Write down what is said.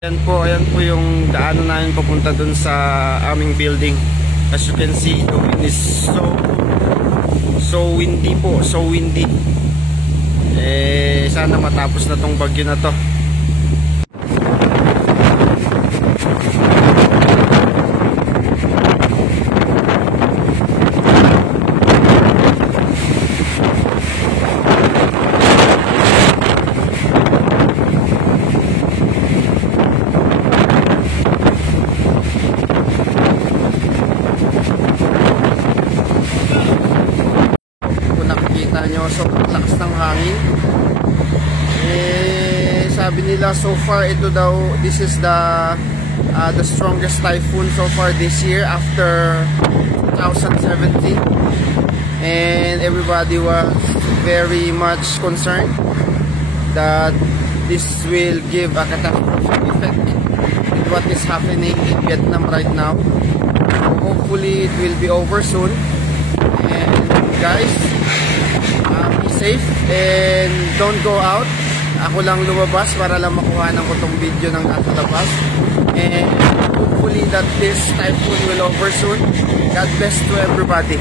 Ayan po yung daanan namin papunta dun sa aming building. As you can see, the wind is so windy po, so windy. Sana matapos na tong bagyo na to. Sobrang lakas ng hangin. Sabi nila so far this is the strongest typhoon so far this year after 2017, and everybody was very much concerned that this will give a catastrophic effect with what is happening in Vietnam right now. Hopefully it will be over soon, and guys, be safe and don't go out. Ako lang lumabas para lang makuha ng kutong video ng nasa labas, and hopefully that this typhoon will over soon. God bless to everybody.